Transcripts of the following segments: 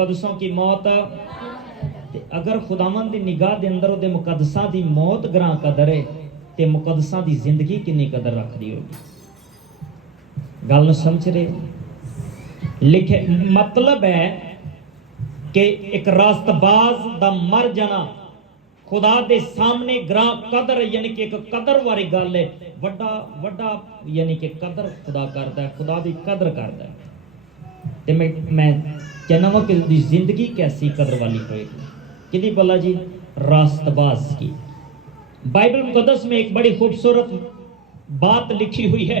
मुकदसों की मौत ते अगर खुदावन दी निगाह दे अंदर उहदे मुकदसां दी मौत ग्रां कदर है ते मुकदसां दी जिंदगी किन्नी कदर रखदी होगी। गल नूं समझ रहे हो? लिखे मतलब है कि एक रास्तबाज दा मर जाना खुदा दे सामने ग्रां कदर यानी कि एक कदर वाली गल है। वड्डा वड्डा यानी कि कदर खुदा करदा है, खुदा दी कदर करदा है। ते मैं कहना वा कि दी जिंदगी कैसी कदर वाली होएगी। किदी भला जी? रास्तबाज की। बाइबल मुकद्दस में एक बड़ी खूबसूरत बात लिखी हुई है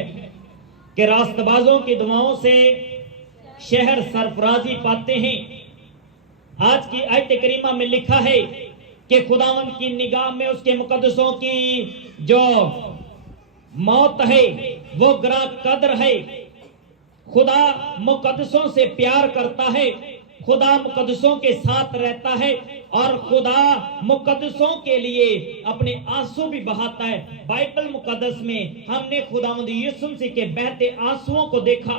कि रास्तबाजों की दुआओं से शहर सरफराजी पाते हैं। आज की आयत करीमा में लिखा है कि खुदावंद की निगाह में उसके मुकद्दसों की जो मौत है वो ग्रां कदर है। खुदा मुकद्दसों से प्यार करता है, खुदा मुकद्दसों के साथ रहता है और खुदा मुकद्दसों के लिए अपने आंसू भी बहाता है। बाइबल मुकद्दस में हमने खुदावंद यीशु मसीह के बहते आंसुओं को देखा।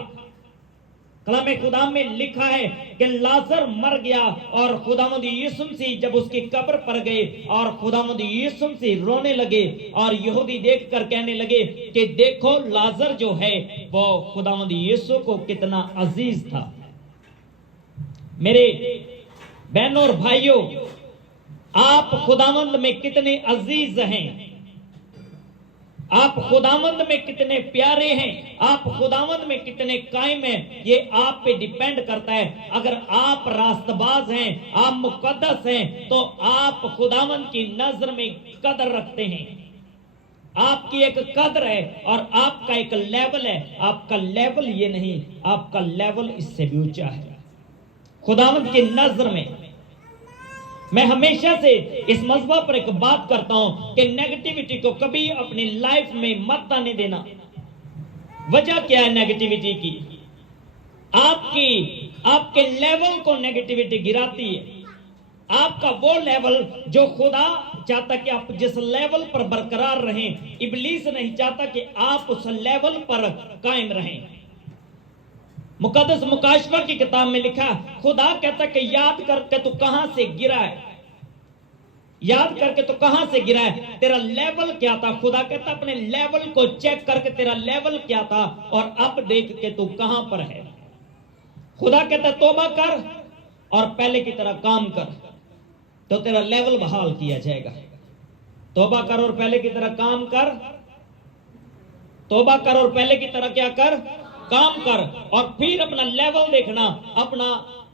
कलामे खुदा में लिखा है कि लाजर मर गया और खुदावंद यीशु मसीह जब उसकी कब्र पर गए और खुदावंद यीशु मसीह रोने लगे और यहूदी देखकर कहने लगे कि देखो लाजर जो है वो खुदावंद यीशु को कितना अजीज था। मेरे बहनों और भाइयों, आप खुदावंद में कितने अजीज हैं, आप खुदावंद में कितने प्यारे हैं, आप खुदावंद में कितने कायम हैं, ये आप पे डिपेंड करता है। अगर आप रास्तबाज हैं, आप मुकद्दस हैं, तो आप खुदावंद की नजर में कदर रखते हैं। आपकी एक कदर है और आपका एक लेवल है। आपका लेवल ये नहीं, आपका लेवल इससे भी ऊंचा है खुदावंद की नजर में। मैं हमेशा से इस मज़बा पर एक बात करता हूं कि नेगेटिविटी को कभी अपनी लाइफ में मत आने देना। वजह क्या है नेगेटिविटी की? आपके लेवल को नेगेटिविटी गिराती है। आपका वो लेवल जो खुदा चाहता कि आप जिस लेवल पर बरकरार रहें, इब्लीस नहीं चाहता कि आप उस लेवल पर कायम रहें। मुकद्दस मुकाशवा की किताब में लिखा, खुदा कहता कि याद करके तू कहां से गिरा है, याद करके तू कहां से गिरा है, तेरा लेवल क्या था। खुदा कहता अपने लेवल को चेक करके तेरा लेवल क्या था और अब देख के तू कहां पर है। खुदा कहता तौबा कर और पहले की तरह काम कर तो तेरा लेवल बहाल किया जाएगा। तौबा कर और पहले की तरह काम कर, तौबा कर और पहले की तरह क्या कर, काम कर। और फिर अपना लेवल देखना, अपना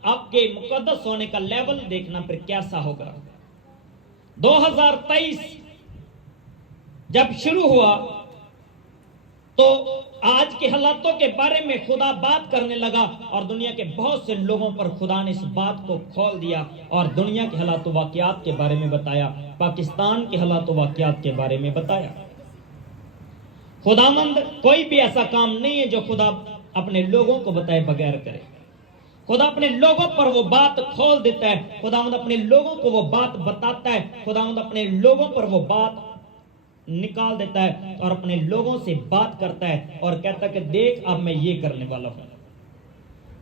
आपके मुकद्दस होने का लेवल देखना फिर कैसा होगा। 2023 जब शुरू हुआ तो आज के हालातों के बारे में खुदा बात करने लगा और दुनिया के बहुत से लोगों पर खुदा ने इस बात को खोल दिया और दुनिया के हालातों वाकयात के बारे में बताया, पाकिस्तान के हालातों वाकयात के बारे में बताया। खुदावंद कोई भी ऐसा काम नहीं है जो खुदा अपने लोगों को बताए बगैर करे। खुदा अपने लोगों पर वो बात खोल देता है, खुदावंद अपने लोगों को वो बात बताता है, खुदावंद अपने लोगों पर वो बात निकाल देता है और अपने लोगों से बात करता है और कहता है कि देख अब मैं ये करने वाला हूं।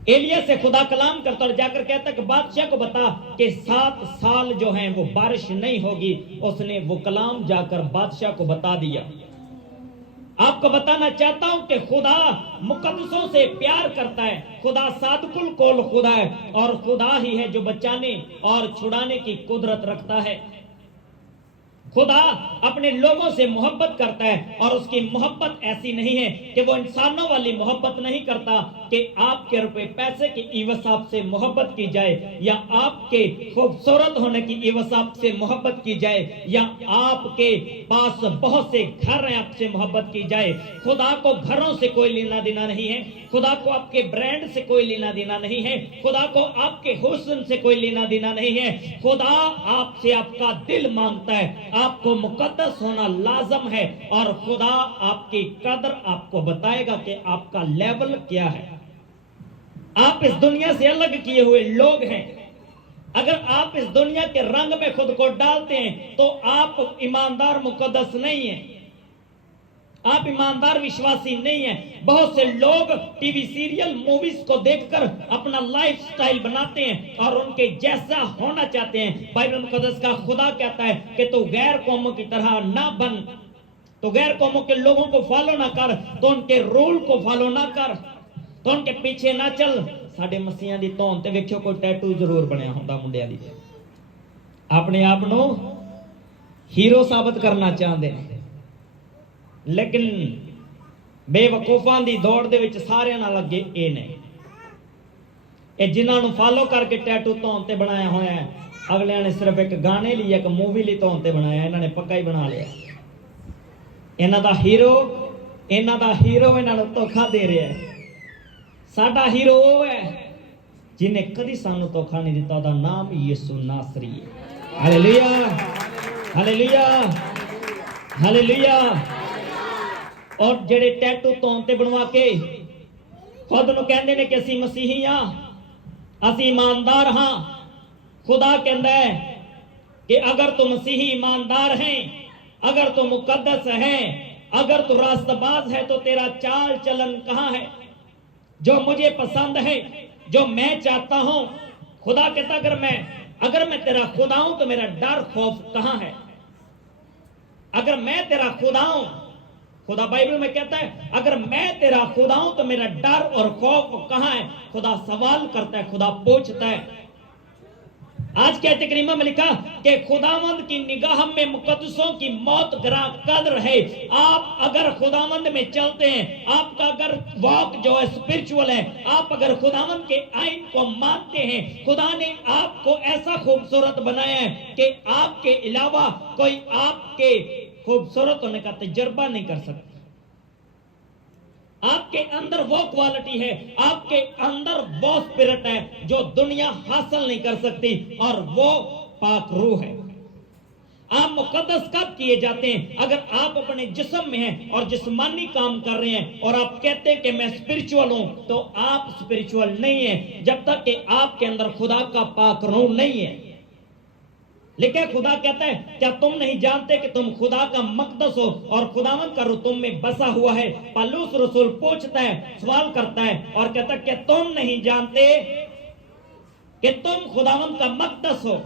एलिया से खुदा कलाम करता और जाकर कहता कि बादशाह को बता कि 7 साल जो हैं वो बारिश नहीं होगी। उसने वो कलाम जाकर बादशाह को बता दिया। आपको बताना चाहता हूं कि खुदा मुकद्दसों से प्यार करता है। खुदा सादकुल कौल खुदा है और खुदा ही है जो बचाने और छुड़ाने की कुदरत रखता है। खुदा अपने लोगों से मोहब्बत करता है और उसकी मोहब्बत ऐसी नहीं है कि वो इंसानों वाली मोहब्बत नहीं करता कि आपके रुपए पैसे की इवज आपसे मोहब्बत की जाए या आपके खूबसूरत होने की इवज आपसे मोहब्बत की जाए या आपके पास बहुत से घर हैं आपसे मोहब्बत की जाए। खुदा को घरों से कोई लेना देना नहीं है, खुदा को आपके ब्रांड से कोई लेना देना नहीं है, खुदा को आपके हुस्न से कोई लेना देना नहीं है। खुदा आपसे आपका दिल मांगता है, आपको मुकद्दस होना लाजम है और खुदा आपकी कदर आपको बताएगा कि आपका लेवल क्या है। आप इस दुनिया से अलग किए हुए लोग हैं। अगर आप इस दुनिया के रंग में खुद को डालते हैं तो आप ईमानदार मुकद्दस नहीं है। آپ ایماندار وشواسی نہیں ہیں. بہت سے لوگ ٹی وی سیریل موویز کو دیکھ کر اپنا لائف سٹائل بناتے ہیں اور ان کے جیسا ہونا چاہتے ہیں. بائبل مقدس کا خدا کہتا ہے کہ تو غیر قوموں کی طرح نہ بن, تو غیر قوموں کے لوگوں کو فالو نہ کر, تو ان کے رول کو فالو نہ کر, تو ان کے پیچھے نہ چل. ساڈے مسیحاں دی تون تے ویکھو کوئی ٹیٹو ضرور بنیا ہوندا منڈیاں دی, اپنے آپ نو ہیرو ثابت کرنا چاہتے ہیں. لیکن بے وقوفاں دی دوڑ دے وچ سارے نہ لگے اے نے, اے جنہاں نو فالو کر کے ٹیٹو تون تے بنایا ہویا ہے, اگلے نے صرف ایک گانے لی ایک مووی لی تون تے بنایا, انہاں نے پکا ہی بنا لیا. انہاں دا ہیرو انہاں نو دھوکھا دے رہا ہے. ساڈا ہیرو وہ ہے جنہیں کدی سانو دھوکھا نہیں دیتا, دا نام یسوع ناصری ہے. ہالےلویا ہالےلویا ہالےلویا. اور جڑے ٹیٹو تون تے بنوا کے خود نو کہندے نے کہ اسی مسیحی ہاں, اسی ایماندار ہاں, خدا کہندا ہے کہ اگر تو مسیحی ایماندار ہیں, اگر تو مقدس ہے, اگر تو راست باز ہے, تو تیرا چال چلن کہاں ہے جو مجھے پسند ہے, جو میں چاہتا ہوں. خدا کہتا اگر میں تیرا خدا ہوں تو میرا ڈر خوف کہاں ہے. اگر میں تیرا خدا ہوں, خدا بائبل میں کہتا ہے اگر میں تیرا خدا ہوں تو میرا ڈر اور خوف کہاں ہے. خدا سوال کرتا ہے, خدا پوچھتا ہے. آج کے تکریمہ میں لکھا کہ خداوند کی نگاہ میں مقدسوں کی موت گراں قدر ہے. آپ اگر خداوند میں چلتے ہیں, آپ کا اگر واک جو ہے اسپرچول ہے, آپ اگر خداوند کے آئین کو مانتے ہیں, خدا نے آپ کو ایسا خوبصورت بنایا ہے کہ آپ کے علاوہ کوئی آپ کے خوبصورت ہونے کا تجربہ نہیں کر سکتا. آپ کے اندر وہ کوالٹی ہے, آپ کے اندر وہ اسپرٹ ہے جو دنیا حاصل نہیں کر سکتی, اور وہ پاک روح ہے. آپ مقدس کب کیے جاتے ہیں؟ اگر آپ اپنے جسم میں ہیں اور جسمانی کام کر رہے ہیں اور آپ کہتے ہیں کہ میں اسپرچول ہوں, تو آپ اسپرچول نہیں ہیں جب تک کہ آپ کے اندر خدا کا پاک روح نہیں ہے. لیکن خدا کہتا ہے کیا تم نہیں جانتے کہ تم خدا کا مقدس ہو اور خداوند کا روح تم میں بسا ہوا ہے. پالوس رسول پوچھتا ہے, سوال کرتا ہے اور کہتا ہے کہ تم نہیں جانتے کہ تم خداوند کا مقدس ہو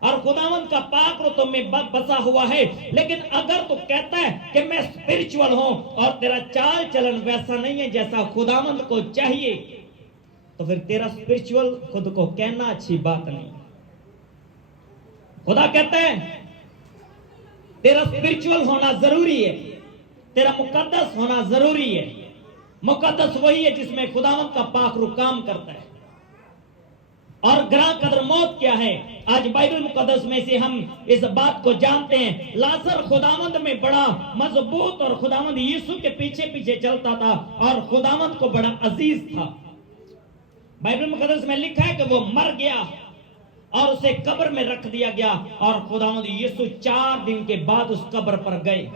اور خداوند کا پاک روح تم میں بسا ہوا ہے. لیکن اگر تو کہتا ہے کہ میں اسپرچول ہوں اور تیرا چال چلن ویسا نہیں ہے جیسا خداوند کو چاہیے, تو پھر تیرا اسپرچول خود کو کہنا اچھی بات نہیں. خدا کہتا ہے تیرا اسپرچول ہونا ضروری ہے, تیرا مقدس ہونا ضروری ہے. مقدس وہی ہے جس میں خداوند کا پاک روح کام کرتا ہے. اور گراں قدر موت کیا ہے؟ آج بائبل مقدس میں سے ہم اس بات کو جانتے ہیں. لازر خداوند میں بڑا مضبوط اور خداوند یسوع کے پیچھے پیچھے چلتا تھا اور خداوند کو بڑا عزیز تھا. بائبل مقدس میں لکھا ہے کہ وہ مر گیا اور اسے قبر میں رکھ دیا گیا, اور خداوند یسوع 4 دن کے بعد اس قبر پر گئے.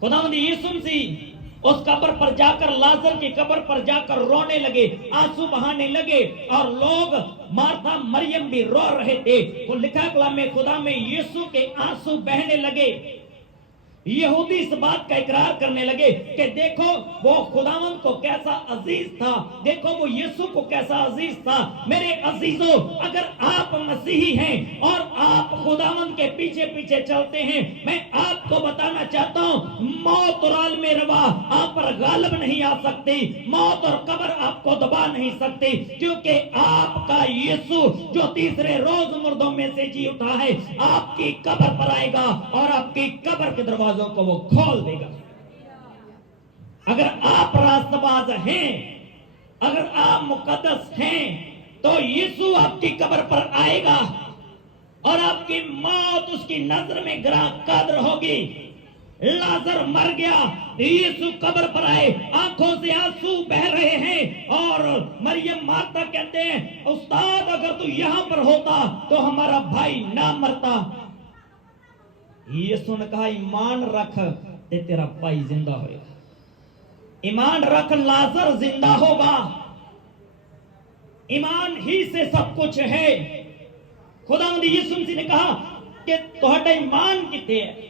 خداوند یسوع مسیح اس قبر پر جا کر, لازر کی قبر پر جا کر رونے لگے, آنسو بہانے لگے, اور لوگ مارتھا مریم بھی رو رہے تھے. وہ لکھا کلام میں خدا میں یسوع کے آنسو بہنے لگے. یہودی اس بات کا اقرار کرنے لگے کہ دیکھو وہ خداوند کو کیسا عزیز تھا, دیکھو وہ یسوع کو کیسا عزیز تھا. میرے عزیزوں, اگر آپ مسیحی ہیں اور آپ خداوند کے پیچھے پیچھے چلتے ہیں, میں آپ کو بتانا چاہتا ہوں موت اور عالم روا آپ پر غالب نہیں آ سکتی, موت اور قبر آپ کو دبا نہیں سکتی, کیونکہ آپ کا یسوع جو تیسرے روز مردوں میں سے جی اٹھا ہے, آپ کی قبر پر آئے گا اور آپ کی قبر کے دروازوں کو وہ کھول دے گا. اگر آپ راست باز ہیں, اگر آپ مقدس ہیں, تو یسوع آپ کی قبر پر آئے گا اور آپ کی موت اس کی نظر میں گراں قدر ہوگی. لازر مر گیا, یسوع قبر پر آئے, آنکھوں سے آنسو بہ رہے ہیں, اور مریم مارتا کہتے ہیں استاد اگر تو یہاں پر ہوتا تو ہمارا بھائی نہ مرتا. یسوع نے کہا ایمان رکھ تے تیرا بھائی زندہ ہوئے گا. ایمان رکھ, لازر زندہ ہوگا. ایمان ہی سے سب کچھ ہے. خداوند یسوع مسیح نے کہا کہ تہاڈا ایمان کتے ہے,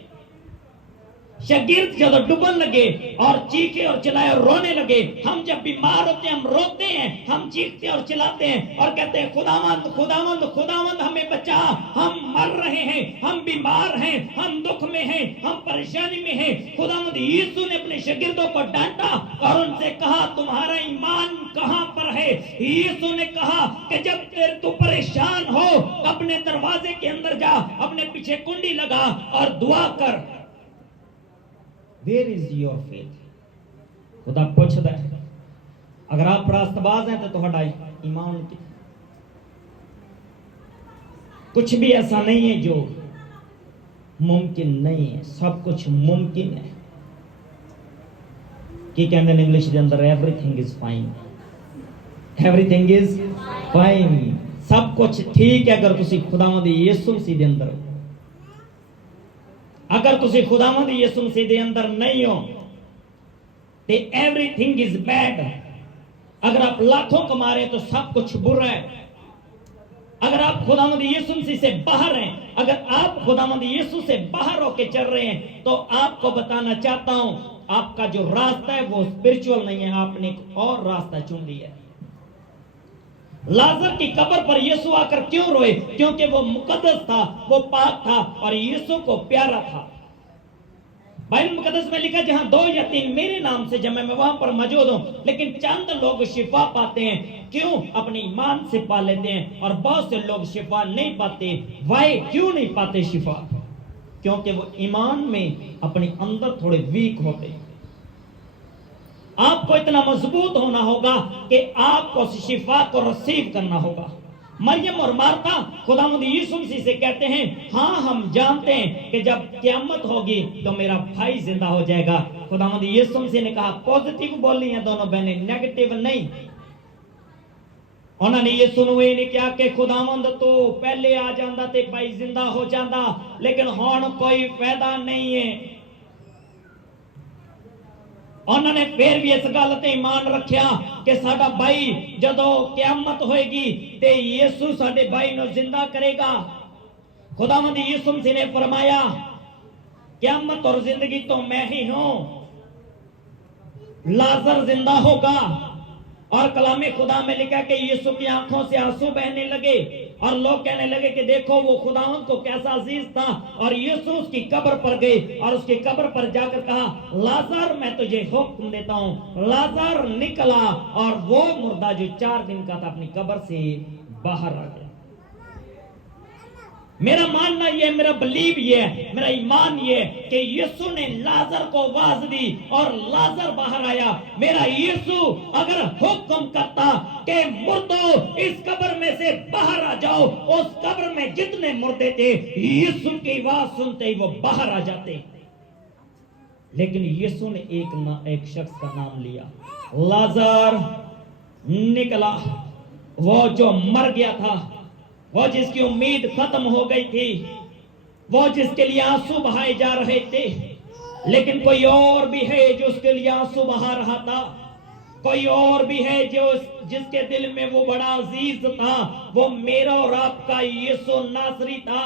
शागिर्द जब डूबन लगे और चीखे और चिल्लाए और रोने लगे, हम जब बीमार होते हैं हम रोते हैं, हम चीखते और चिल्लाते हैं और कहते हैं खुदावंद खुदावंद खुदावंद हमें बचा, हम मर रहे हैं, हम बीमार हैं, हम दुख में हैं, हम परेशानी में हैं। खुदावंद यीशु ने अपने शागिर्दों को डांटा और उनसे कहा तुम्हारा ईमान कहां पर है? यीशु ने कहा कि जब तू परेशान हो अपने दरवाजे के अंदर जा, अपने पीछे कुंडी लगा और दुआ कर। Where is your faith? खुदा पूछता है, अगर आप रास्तबाज हैं तो तुम्हारा ईमान की कुछ भी ऐसा नहीं है जो मुमकिन नहीं है, सब कुछ मुमकिन है। की कहते हैं इंग्लिश के अंदर everything is fine, everything is fine, सब कुछ ठीक है अगर तुसी खुदावंद यीशु मसीह दे अंदर हो। अगर तुसी खुदावंद यीशु मसीह दे अंदर नहीं हो तो एवरीथिंग इज बैड। अगर आप लाखों कमा रहे हैं तो सब कुछ बुरा है। अगर आप खुदावंद यीशु मसीह से बाहर हैं, अगर आप खुदावंद यीशु से बाहर होके चल रहे हैं तो आपको बताना चाहता हूं आपका जो रास्ता है वो स्पिरिचुअल नहीं है, आपने एक और रास्ता चुन लिया है। लाजर की कब्र पर यीशु आकर क्यों रोए? क्योंकि वो मुकद्दस था, वो पाक था और यीशु को प्यारा था। बाइबल मुकद्दस में लिखा जहां 2 या 3 मेरे नाम से जमे मैं वहां पर मौजूद हूं। लेकिन चंद लोग शिफा पाते हैं, क्यों? अपने ईमान से पा लेते हैं और बहुत से लोग शिफा नहीं पाते। वाई क्यों नहीं पाते शिफा? क्योंकि वो ईमान में अपने अंदर थोड़े वीक होते हैं। आपको इतना मजबूत होना होगा कि आपको शिफा को रिसीव करना होगा। मरियम और मार्था खुदावंद यीशु मसीह से कहते हैं हाँ हम जानते हैं कि जब क़यामत होगी तो मेरा भाई जिंदा हो जाएगा। खुदावंद यीशु मसीह ने कहा पॉजिटिव बोली है दोनों बहनें, नेगेटिव नहीं। उन्होंने ये सुनवे नहीं क्या कि खुदावंद तो पहले आ जाता ते भाई जिंदा हो जाता, लेकिन हुण कोई फायदा नहीं है। उन्होंने फिर भी इस गल ते ईमान रखिया कि साडा भाई जदों क़यामत होएगी ते यीशु साडे भाई नु जिंदा करेगा। खुदावंद यीशु मसीह ने फरमाया क़यामत और जिंदगी तो मैं ही हूं। लाजर जिंदा होगा और कलामे खुदा में लिखा कि यीशु की आंखों से आंसू बहने लगे और लोग कहने लगे कि देखो वो खुदावंद को कैसा अजीज था। और यीशु उसकी कब्र पर गए और उसकी कब्र पर जाकर कहा लाजर मैं तुझे हुक्म देता हूं। लाजर निकला और वो मुर्दा जो 4 दिन का था अपनी कब्र से बाहर आ गया। मेरा मानना यह, मेरा बिलीव ये है, मेरा ईमान ये है कि यीशु ने लाजर को आवाज दी और लाजर बाहर आया। मेरा यीशु अगर हुक्म करता कि मुर्दों इस कब्र में से बाहर आ जाओ, उस कब्र में जितने मुर्दे थे यीशु की आवाज सुनते ही वो बाहर आ जाते। लेकिन यीशु ने एक शख्स का नाम लिया, लाजर निकला। वो जो मर गया था, वो जिसकी उम्मीद खत्म हो गई थी, वो जिसके लिए आंसू बहाए जा रहे थे, लेकिन कोई और भी है जो उसके लिए आंसू बहा रहा था। कोई और भी है जो जिसके दिल में वो बड़ा अजीज था। वो मेरा और आपका यीशु नासरी था।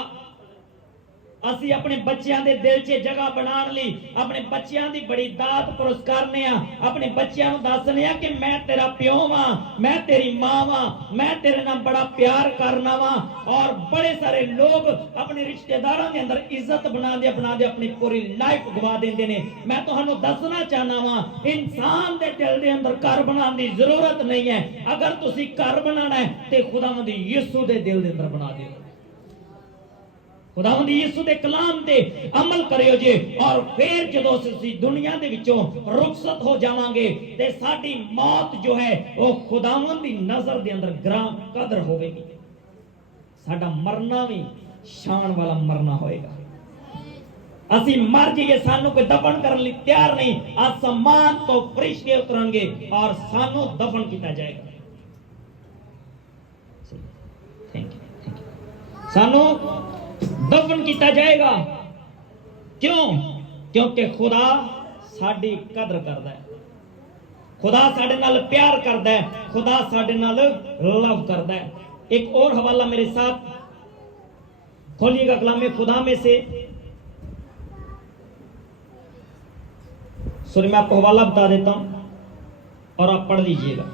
ਅਸੀਂ ਆਪਣੇ ਬੱਚਿਆਂ ਦੇ ਦਿਲ 'ਚ ਜਗ੍ਹਾ ਬਣਾਉਣ ਲਈ ਆਪਣੇ ਬੱਚਿਆਂ ਦੀ ਬੜੀ ਦਾਤ ਪੁਰਸਕਾਰਨੇ ਆ। ਆਪਣੇ ਬੱਚਿਆਂ ਨੂੰ ਦੱਸਨੇ ਆ ਕਿ ਮੈਂ ਤੇਰਾ ਪਿਓ ਵਾਂ, ਮੈਂ ਤੇਰੀ ਮਾਂ ਵਾਂ, ਮੈਂ ਤੇਰੇ ਨਾਲ ਬੜਾ ਪਿਆਰ ਕਰਨਾ ਵਾਂ। ਔਰ ਬੜੇ ਸਾਰੇ ਲੋਕ ਆਪਣੇ ਰਿਸ਼ਤੇਦਾਰਾਂ ਦੇ ਅੰਦਰ ਇੱਜ਼ਤ ਬਣਾਉਂਦੇ ਆਪਣੀ ਪੂਰੀ ਲਾਈਫ ਗਵਾ ਦਿੰਦੇ ਨੇ। ਮੈਂ ਤੁਹਾਨੂੰ ਦੱਸਣਾ ਚਾਹਨਾ ਵਾਂ ਇਨਸਾਨ ਦੇ ਦਿਲ ਦੇ ਅੰਦਰ ਘਰ ਬਣਾਉਣ ਦੀ ਜ਼ਰੂਰਤ ਨਹੀਂ ਹੈ। ਅਗਰ ਤੁਸੀਂ ਘਰ ਬਣਾਉਣਾ ਹੈ ਤੇ ਖੁਦਾਵੰਦ ਯਿਸੂ ਦੇ ਦਿਲ ਦੇ ਅੰਦਰ ਬਣਾ ਦਿਓ। खुदावंद यीशु दे कलाम ते अमल करियो जे और फिर जदों असीं दुनिया दे विचों रुखसत हो जावांगे ते साडी मौत जो है वो खुदावंद दी नजर दे अंदर ग्राम कदर होवेगी। साडा मरना भी शान वाला मरना होएगा। असीं मर जाइए सानू कोई दफन करने लई तैयार नहीं। आसमान तो फरिश्ते उतरेंगे और सानू दफन किया जाएगा। Thank you. सानू दफन किया जाएगा। क्यों? क्योंकि खुदा साडी कदर करदा है, खुदा साडे नाल प्यार करदा है, खुदा साडे नाल लव करदा है। एक और हवाला मेरे साथ खोलिएगा कलामे खुदा में से سوري میں آپ کو حوالہ بتا دیتا ہوں اور آپ پڑھ لیجئے گا.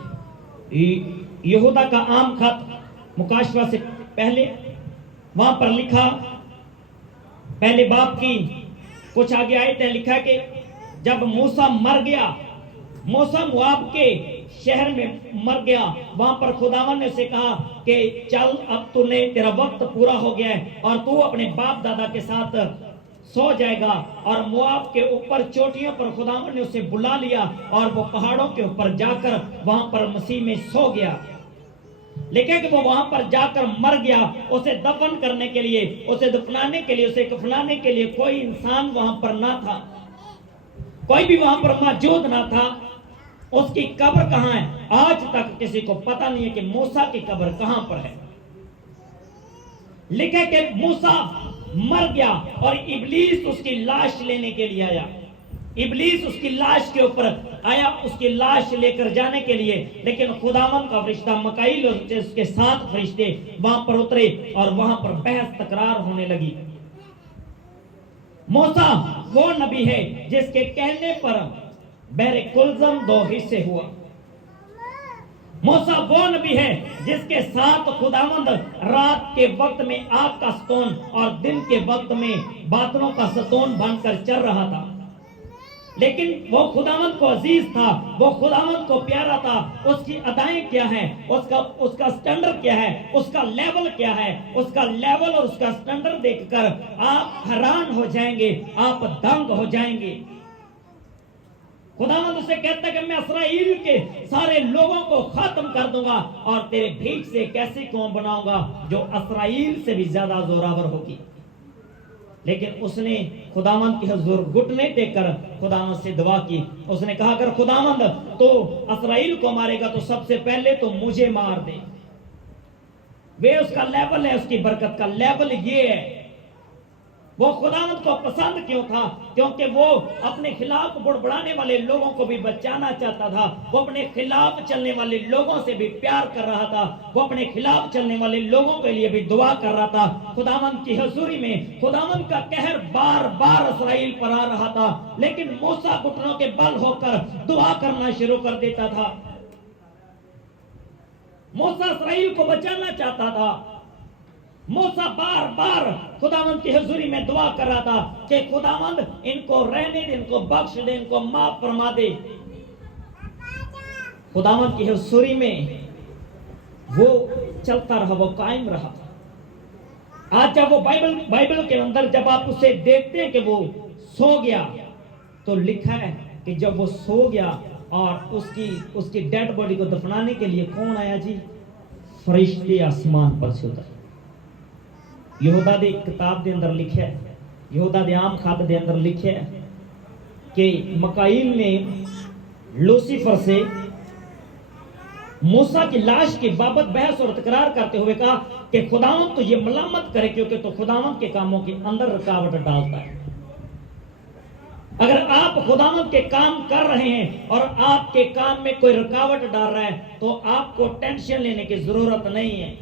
یہودا کا عام خط مکاشفہ سے پہلے وہاں پر لکھا پہلے باب کی کچھ آگے آیتیں لکھا کہ جب موسیٰ مر گیا، موسیٰ مواب کے شہر میں مر گیا، وہاں پر خداوند نے اسے کہا کہ چل اب تو نے تیرا وقت پورا ہو گیا ہے اور تو اپنے باپ دادا کے ساتھ سو جائے گا. اور مواب کے اوپر چوٹیوں پر خداوند نے اسے بلا لیا اور وہ پہاڑوں کے اوپر جا کر وہاں پر مسیح میں سو گیا. لیکن کہ وہ وہاں پر جا کر مر گیا. اسے دفن کرنے کے لیے، اسے دفنانے کے لیے، اسے کفنانے کے لیے کوئی انسان وہاں پر نہ تھا، کوئی بھی وہاں پر موجود نہ تھا. اس کی قبر کہاں ہے آج تک کسی کو پتہ نہیں ہے کہ موسیٰ کی قبر کہاں پر ہے. لکھے کہ موسیٰ مر گیا اور ابلیس اس کی لاش لینے کے لیے آیا. ابلیس اس کی لاش کے اوپر آیا، اس کی لاش لے کر جانے کے لیے، لیکن خداوند کا فرشتہ مکائیل اور اس کے 7 فرشتے وہاں پر اترے اور وہاں پر بحث تکرار ہونے لگی. موسیٰ وہ نبی ہے جس کے کہنے پر بحر کلزم 2 حصے ہوا. موسیٰ وہ نبی ہے جس کے ساتھ خداوند رات کے وقت میں آگ کا ستون اور دن کے وقت میں بادلوں کا ستون بن کر چل رہا تھا. لیکن وہ خداوند کو عزیز تھا، وہ خداوند کو پیارا تھا. اس کی ادائیں کیا ہیں، اس کا سٹینڈرڈ کیا ہے، اس کا لیول کیا ہے، اس کا لیول اور اس کا سٹینڈرڈ دیکھ کر آپ حیران ہو جائیں گے، آپ دنگ ہو جائیں گے. خداوند اسے کہتا ہے کہ میں اسرائیل کے سارے لوگوں کو ختم کر دوں گا اور تیرے بھیڑ سے ایک ایسی قوم بناؤں گا جو اسرائیل سے بھی زیادہ زوراور ہوگی. لیکن اس نے خداوند کی حضور گھٹنے ٹیک کر خداوند سے دعا کی. اس نے کہا اگر خداوند تو اسرائیل کو مارے گا تو سب سے پہلے تو مجھے مار دے. وہ اس کا لیول ہے، اس کی برکت کا لیول یہ ہے. وہ خداوند کو پسند کیوں تھا؟ کیونکہ وہ اپنے خلاف بڑبڑانے والے لوگوں کو بھی بچانا چاہتا تھا. وہ اپنے خلاف چلنے والے لوگوں سے بھی پیار کر رہا تھا. وہ اپنے خلاف چلنے والے لوگوں کے لیے بھی دعا کر رہا تھا. خداوند کی حضوری میں خداوند کا قہر بار بار اسرائیل پر آ رہا تھا، لیکن موسیٰ گھٹنوں کے بل ہو کر دعا کرنا شروع کر دیتا تھا. موسیٰ اسرائیل کو بچانا چاہتا تھا. موسیٰ بار بار خداوند کی حضوری میں دعا کر رہا تھا کہ خداوند ان کو رہنے دے، ان کو بخش دے، ان کو معاف فرما دے. خداوند کی حضوری میں وہ چلتا رہا، وہ قائم رہا. آج جب وہ بائبل کے اندر جب آپ اسے دیکھتے ہیں کہ وہ سو گیا تو لکھا ہے کہ جب وہ سو گیا اور اس کی ڈیڈ باڈی کو دفنانے کے لیے کون آیا جی؟ فرشتے آسمان پر سے اترے. یہودا دی کتاب دے اندر لکھا ہے، یہودا دے عام خط دے اندر لکھا ہے کہ مکائیل نے لوسیفر سے موسیٰ کی لاش کی بابت بحث اور تکرار کرتے ہوئے کہا کہ خداوند تو یہ ملامت کرے کیونکہ تو خداوند کے کاموں کے اندر رکاوٹ ڈالتا ہے. اگر آپ خداوند کے کام کر رہے ہیں اور آپ کے کام میں کوئی رکاوٹ ڈال رہا ہے تو آپ کو ٹینشن لینے کی ضرورت نہیں ہے،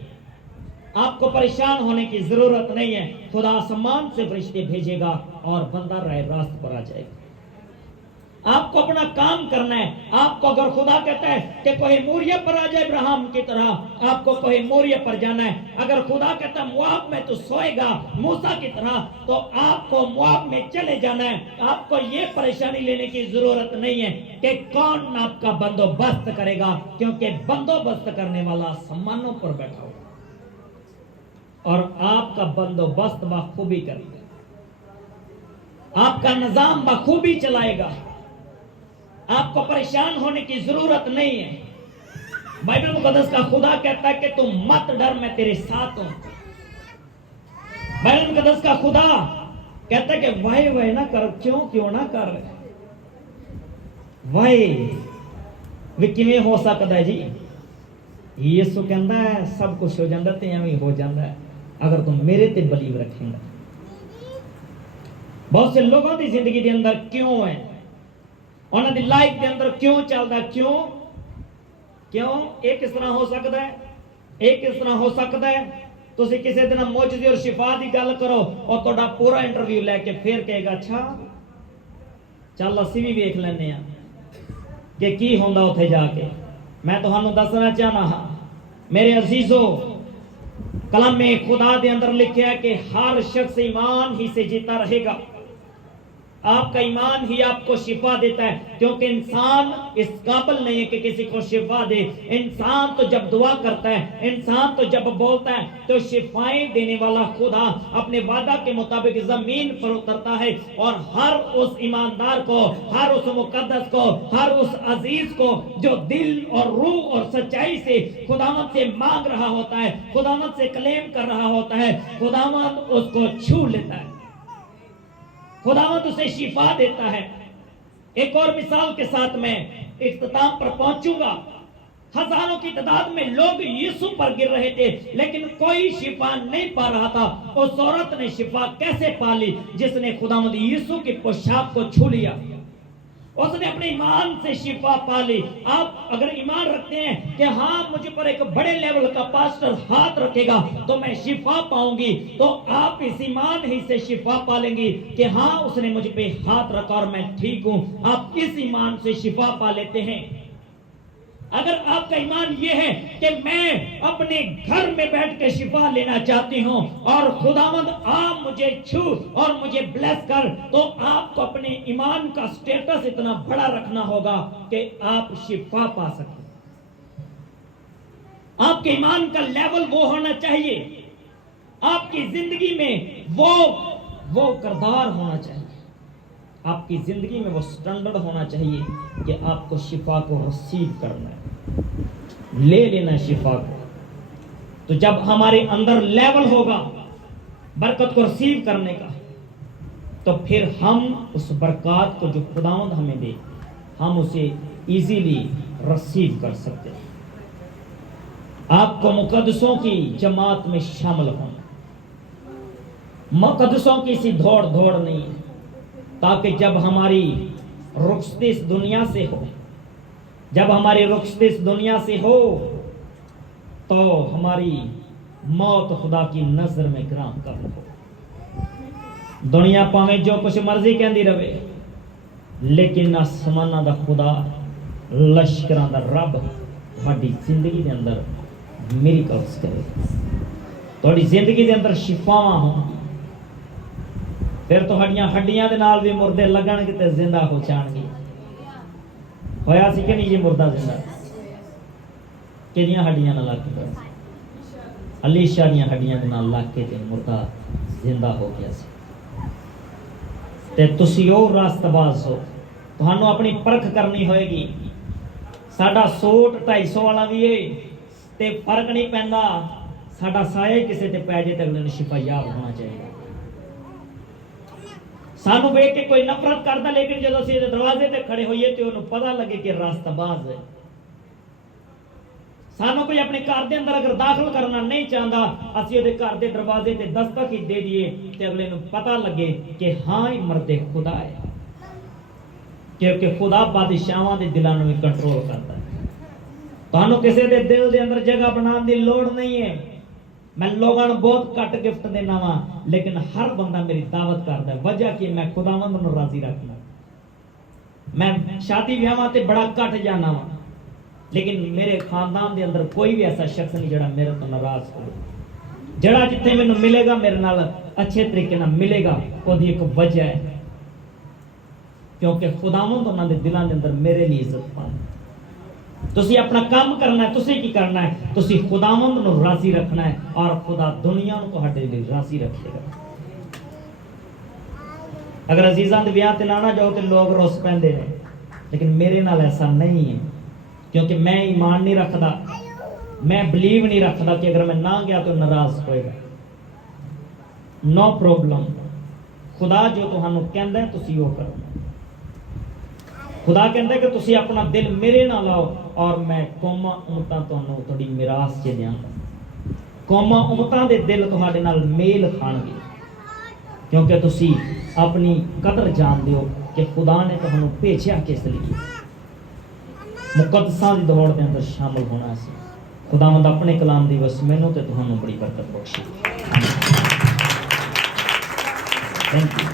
آپ کو پریشان ہونے کی ضرورت نہیں ہے. خدا آسمان سے فرشتے بھیجے گا اور بندہ راہ راست پر آ جائے گا. آپ کو اپنا کام کرنا ہے. آپ کو اگر خدا کہتا ہے کہ کوہ موریہ پر آ جائے ابراہیم کی طرح، آپ کو کوہ موریہ پر جانا ہے. اگر خدا کہتا ہے مواب میں تو سوئے گا موسیٰ کی طرح، تو آپ کو مواب میں چلے جانا ہے. آپ کو یہ پریشانی لینے کی ضرورت نہیں ہے کہ کون آپ کا بندوبست کرے گا، کیونکہ بندوبست کرنے والا آسمانوں پر بیٹھا ہوگا اور آپ کا بندوبست بخوبی کرے گا، آپ کا نظام بخوبی چلائے گا. آپ کو پریشان ہونے کی ضرورت نہیں ہے. بائبل مقدس کا خدا کہتا ہے کہ تم مت ڈر، میں تیرے ساتھ ہوں. بائبل مقدس کا خدا کہتا ہے کہ وائے نہ کر. کیوں نہ کر؟ وائے کیویں ہو سکتا ہے جی؟ یسو کہندا ہے سب کچھ ہو جاندا تے ایویں ہو جاندا ہے اگر تم میرے تے بلیو رکھیں گا. بہت سے لوگوں دی زندگی دے اندر کیوں ہے، انہاں دی لائف دے اندر کیوں چلدا ہے؟ کیوں ایک اس طرح ہو سکتا ہے، ایک اس طرح ہو سکتا ہے. تسی کسی دن معجزے اور شفا دی گل کرو اور تہاڈا پورا انٹرویو لے کے پھر کہے گا اچھا ਚੱਲ ਅਸੀਂ ਵੀ ਵੇਖ ਲੈਂਦੇ ਆ ਕਿ ਕੀ ਹੁੰਦਾ ਉੱਥੇ ਜਾ ਕੇ। ਮੈਂ ਤੁਹਾਨੂੰ ਦੱਸਣਾ ਚਾਹਨਾ ਹਾਂ मेरे अजीजों, कलम में खुदा के अंदर लिखा है कि हर शख्स ईमान ही से जीता रहेगा। आपका ईमान ही आपको शिफा देता है, क्योंकि इंसान इस काबिल नहीं है कि किसी को शिफा दे। इंसान तो जब दुआ करता है, इंसान तो जब बोलता है, तो शिफाएं देने वाला खुदा अपने वादा के मुताबिक जमीन पर उतरता है और हर उस ईमानदार को, हर उस मुकद्दस को, हर उस अजीज को जो दिल और रूह और सच्चाई से खुदावंद से मांग रहा होता है, खुदावंद से क्लेम कर रहा होता है, खुदावंद उसको छू लेता है, खुदावंद उसे शिफा देता है। एक और मिसाल के साथ मैं इख्तिताम पर पहुंचूंगा। हजारों की तादाद में लोग यीशु पर गिर रहे थे, लेकिन कोई शिफा नहीं पा रहा था। उस औरत ने शिफा कैसे पा ली? जिसने खुदावंद यीशु की पोशाक को छू लिया, उसने अपने ईमान से शिफा पा ली। आप अगर ईमान रखते हैं कि हाँ मुझे पर एक बड़े लेवल का पास्टर हाथ रखेगा तो मैं शिफा पाऊंगी, तो आप इस ईमान ही से शिफा पा लेंगी कि हाँ उसने मुझ पे हाथ रखा और मैं ठीक हूं। आप इस ईमान से शिफा पा लेते हैं। अगर आपका ईमान ये है कि मैं अपने घर में बैठ के शिफा लेना चाहती हूँ और खुदावंद आप मुझे छू और मुझे ब्लेस कर, तो आपको अपने ईमान का स्टेटस इतना बड़ा रखना होगा कि आप शिफा पा सकें। आपके ईमान का लेवल वो होना चाहिए, आपकी जिंदगी में वो किरदार होना चाहिए, आपकी जिंदगी में वो स्टैंडर्ड होना चाहिए कि आपको शिफा को रिसीव करना है, ले लेना शिफा को। तो जब हमारे अंदर लेवल होगा बरकत को रिसीव करने का, तो फिर हम उस बरकत को जो खुदावंद हमें दे, हम उसे इजीली रिसीव कर सकते हैं। आपको मुकद्दसों की जमात में शामिल होना, मुकद्दसों की सी दौड़ नहीं है, ताकि जब हमारी रुखसती इस दुनिया से हो, जब हमारी रुखसती इस दुनिया से हो, तो हमारी मौत खुदा की नजर में गिरां कब हो। दुनिया भावें जो कुछ मर्जी कहती रहे, लेकिन आसमाना दा खुदा, लश्करां दा रब तुहाडी जिंदगी दे अंदर मिरेकल्स करे, तुहाडी जिंदगी दे अंदर शिफावां होणगीਆਂ। फिर तुहाड़ियां हड्डियां दे नाल भी मुर्दे लगणगे ते जिंदा हो जाणगे। होया सी कि नहीं? ये मुर्दा जिंदा किहदियां हड्डियां नाल लग के, अलीशा दीयां हड्डियां दे नाल लग के ते मुर्दा जिंदा हो गया सी। ते तुसी ओ रास्तबाज हो, तुहानू अपनी परख करनी होएगी। साडा सूट 250 वाला भी है ते फर्क नहीं पैंदा, साडा साया किसी ते पै जाए ते अगले नूं शिफा याब होना चाहिए। सानू वेख के कोई नफरत करता, लेकिन जब असीं दरवाजे ते खड़े होइए तो उन्हें पता लगे कि रास्ताबाज है। सानू कोई अपने घर दे अंदर अगर दाखिल करना नहीं चाहता, असीं उहदे घर दे दरवाजे ते दस्तक ही दे दिए ते अगले नूं पता लगे कि हाँ ये मर्दे खुदा है, क्योंकि खुदा बादशाहां दे दिलां नूं कंट्रोल करता है। तुहानू किसी दे दिल दे अंदर जगह बनाने की लोड़ नहीं है। मैं लोगों को बहुत घट गिफ्ट देना वा, लेकिन हर बंदा मेरी दावत करता है। वजह कि मैं खुदावंद नूं राजी रखना। मैं शादी ब्याहां ते बड़ा घट जाना वा, लेकिन मेरे खानदान के अंदर कोई भी ऐसा शख्स नहीं जिहड़ा मेरे तो नाराज हो। जिहड़ा जिथे मैनूं मिलेगा मेरे नाल अच्छे तरीके नाल मिलेगा, ओहदी एक वजह है, क्योंकि खुदावंद उन्हां दे दिलां दे अंदर मेरे लिए इज्जत पांदा। तुसी अपना काम करना है, तुसी की करना है, तुसी खुदावंद नूं राजी रखना है और खुदा दुनिया नूं तुहाडे लिए राजी रखेगा। अगर अजीजां दे विआह ते ना जाओ तो लोग रुस पैंदे ने, लेकिन मेरे नाल ऐसा नहीं है, क्योंकि मैं ईमान नहीं रखदा, मैं बिलीव नहीं रखदा कि अगर मैं ना गया तो नाराज होएगा। नो प्रॉब्लम, खुदा जो तुहानूं कहंदा है तुसी वो करो। खुदा कहता है कि तुसी अपना दिल मेरे नाल लाओ और मैं कौमां उम्मतां तुहानूं तुहाडी मिरास च देवांगा। कौमां उम्मतां दे दिल तुहाडे नाल मेल खाणगे, क्योंकि तुसी अपनी कदर जानदे हो कि खुदा ने तुहानूं भेजिया किस लिए। मुकद्दसां दी दौड़ दे अंदर शामिल होना सी। खुदावंद अपने कलाम दी बस मैनूं ते तुहानूं बड़ी बरकत बख्शे। Thank you.